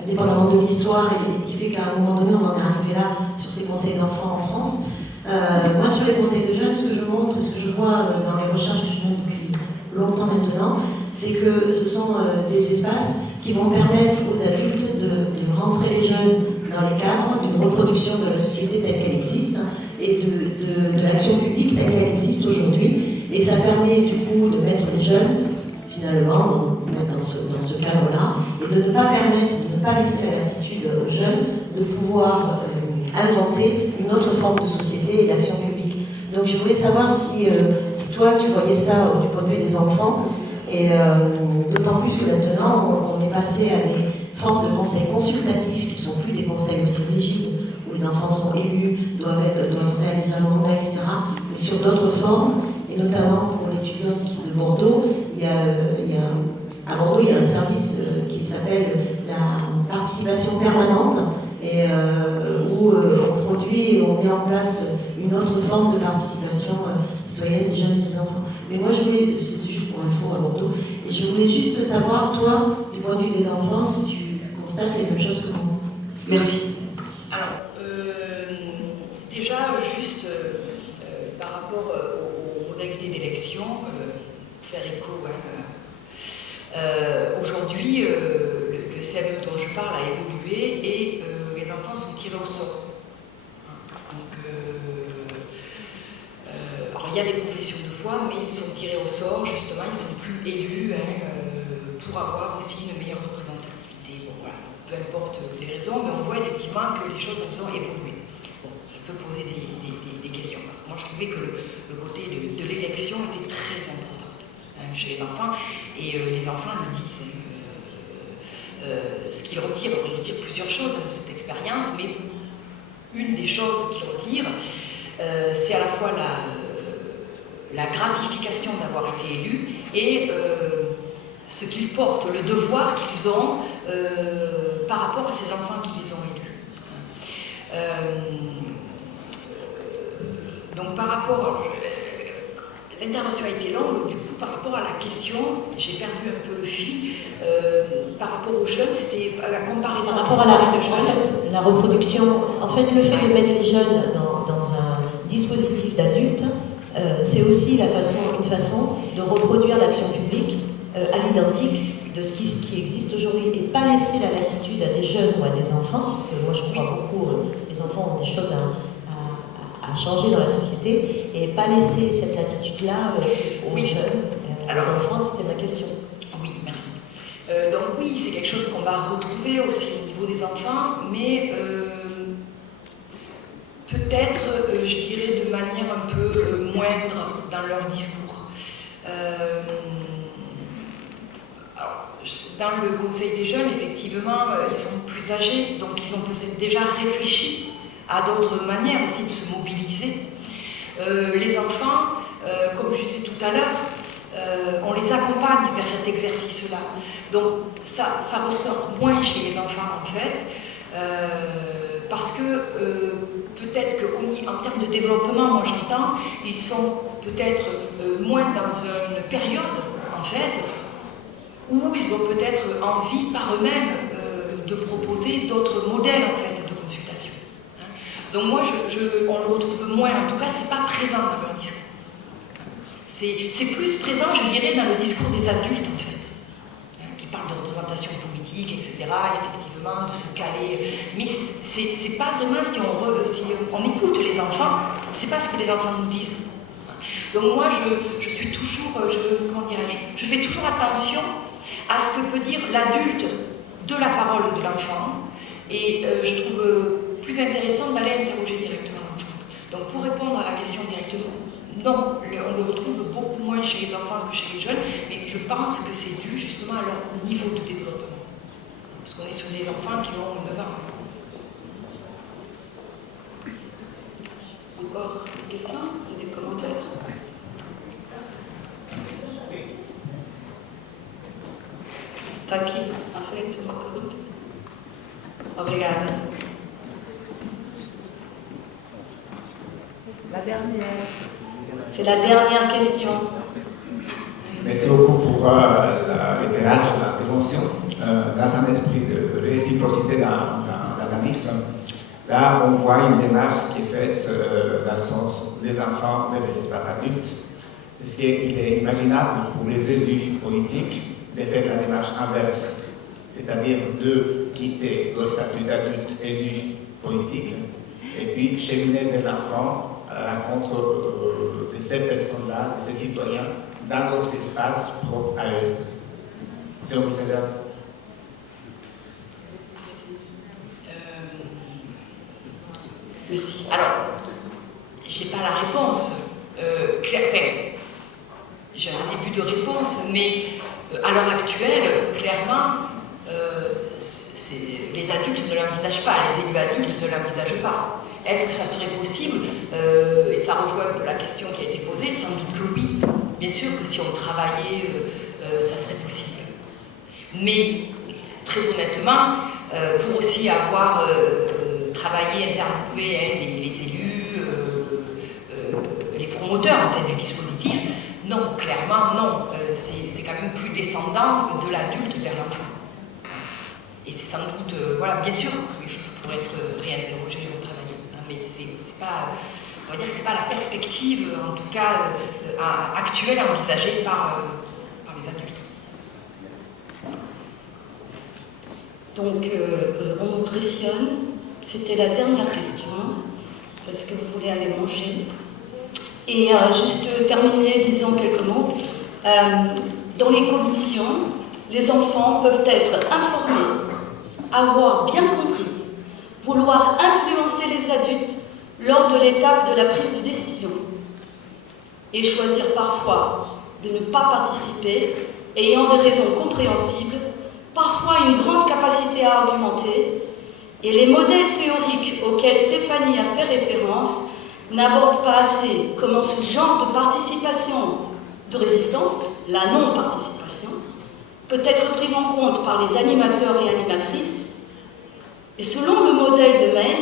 indépendamment de l'histoire et ce qui fait qu'à un moment donné on en est arrivé là sur ces conseils d'enfants en France, moi sur les conseils de jeunes, ce que je montre et ce que je vois dans les recherches que je mène depuis longtemps maintenant, c'est que ce sont des espaces qui vont permettre aux adultes de rentrer les jeunes dans les cadres d'une reproduction de la société telle qu'elle existe et de l'action publique telle qu'elle existe aujourd'hui. Et ça permet du coup de mettre les jeunes, finalement, dans ce cadre-là, et de ne pas permettre, de ne pas laisser la latitude aux jeunes de pouvoir inventer une autre forme de société et d'action publique. Donc je voulais savoir si toi tu voyais ça du point de vue des enfants, et d'autant plus que maintenant on est passé à des formes de conseils consultatifs qui ne sont plus des conseils aussi rigides, où les enfants sont élus, doivent réaliser un mandat, etc. Mais sur d'autres formes, et notamment pour l'étudiant de Bordeaux, à Bordeaux, il y a un service qui s'appelle la participation permanente, et où on produit et on met en place une autre forme de participation citoyenne des jeunes et des enfants. Mais moi, c'est juste pour info à Bordeaux, et je voulais juste savoir, toi, du point de vue des enfants, si tu constates les mêmes choses que moi. Merci. Alors, déjà, juste par rapport aux modalités d'élection, faire écho, aujourd'hui, le CME dont je parle a évolué et les enfants sont tirés au sort. Donc, alors il y a des professions de foi, mais ils sont tirés au sort, justement, ils ne sont plus élus pour avoir aussi une meilleure représentativité. Bon, voilà, peu importe les raisons, mais on voit effectivement que les choses ont évolué. Bon, ça peut poser des questions, parce que moi je trouvais que le côté de l'élection était très important chez les enfants, et les enfants le disent. Ce qu'ils retirent, ils retirent plusieurs choses de cette expérience, mais une des choses qu'ils retirent, c'est à la fois la gratification d'avoir été élus et ce qu'ils portent, le devoir qu'ils ont par rapport à ces enfants qui les ont élus. Donc par rapport, l'intervention a été longue, du coup par rapport à la question, j'ai perdu un peu le fil, par rapport aux jeunes, c'était la comparaison. Par rapport à la reproduction, en fait le fait de mettre les jeunes dans un dispositif d'adultes, c'est aussi une façon de reproduire l'action publique à l'identique de ce qui existe aujourd'hui et pas laisser la latitude à des jeunes ou à des enfants, parce que moi je crois beaucoup, les enfants ont des choses à changer dans la société, et pas laisser cette latitude-là aux jeunes, aux enfants, c'était ma question. Oui, merci. Donc oui, c'est quelque chose qu'on va retrouver aussi au niveau des enfants, mais peut-être, je dirais, de manière un peu moindre dans leur discours. Dans le Conseil des jeunes, effectivement, ils sont plus âgés, donc ils ont peut-être déjà réfléchi à d'autres manières aussi de se mobiliser. Les enfants, comme je disais tout à l'heure, on les accompagne vers cet exercice-là. Donc ça ressort moins chez les enfants en fait, parce que peut-être qu'en termes de développement, moi j'entends, ils sont peut-être moins dans une période en fait, où ils ont peut-être envie par eux-mêmes de proposer d'autres modèles en fait de consultation. Donc moi, on le retrouve moins, en tout cas, c'est pas présent dans leur discours. C'est plus présent, je dirais, dans le discours des adultes en fait, qui parlent de représentation politique, etc., effectivement, de se caler. Mais c'est pas vraiment si on écoute les enfants, c'est pas ce que les enfants nous disent. Donc moi, je suis toujours, je fais toujours attention à ce que peut dire l'adulte de la parole de l'enfant, et je trouve plus intéressant d'aller interroger directement l'enfant. Donc pour répondre à la question directement, non, on le retrouve beaucoup moins chez les enfants que chez les jeunes, mais je pense que c'est dû justement à leur niveau de développement. Parce qu'on est sur des enfants qui ont 9 ans. Encore des questions ou des commentaires? Está aqui à frente uma pergunta. Obrigada. La dernière. C'est la dernière question. Merci beaucoup pour l'éclairage, l'intervention. Dans un esprit de réciprocité dans l'analyse, là on voit une démarche qui est faite dans le sens des enfants vers les espaces adultes. Est-ce qu'il est imaginable pour les élus politiques de faire la démarche inverse, c'est-à-dire de quitter le statut d'adulte élu politique et puis cheminer vers l'enfant à la rencontre de ces personnes-là, de ces citoyens, dans d'autres espaces propres à eux. C'est envisageable. Merci. Alors, je n'ai pas la réponse claire. J'ai un début de réponse, mais à l'heure actuelle, clairement, les adultes ne l'envisagent pas, les élus adultes ne l'envisagent pas. Est-ce que ça serait possible? Et ça rejoint la question qui a été posée, sans doute que oui. Bien sûr que si on travaillait, ça serait possible. Mais, très honnêtement, pour aussi avoir travaillé, interviewé les élus, les promoteurs en fait, du dispositif, non, clairement, non. C'est quand même plus descendant de l'adulte vers l'enfant. Et c'est sans doute, voilà, bien sûr que les choses pourraient être réinterrogées et retravaillées. Mais c'est pas, on va dire, c'est pas la perspective, en tout cas, actuelle envisagée par les adultes. Donc, on nous pressionne. C'était la dernière question, parce que vous voulez aller manger. Et juste terminer, disons quelques mots. Dans les commissions, les enfants peuvent être informés, avoir bien compris, vouloir influencer les adultes lors de l'étape de la prise de décision et choisir parfois de ne pas participer, ayant des raisons compréhensibles, parfois une grande capacité à argumenter, et les modèles théoriques auxquels Stéphanie a fait référence n'abordent pas assez comment ce genre de participation de résistance, la non-participation, peut être prise en compte par les animateurs et animatrices, et selon le modèle de May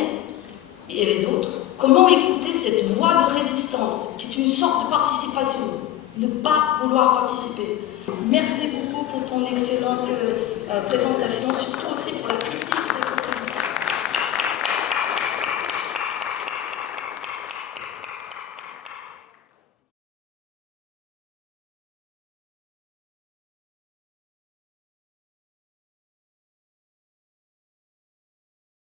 et les autres, comment écouter cette voix de résistance, qui est une sorte de participation, ne pas vouloir participer. Merci beaucoup pour ton excellente présentation, surtout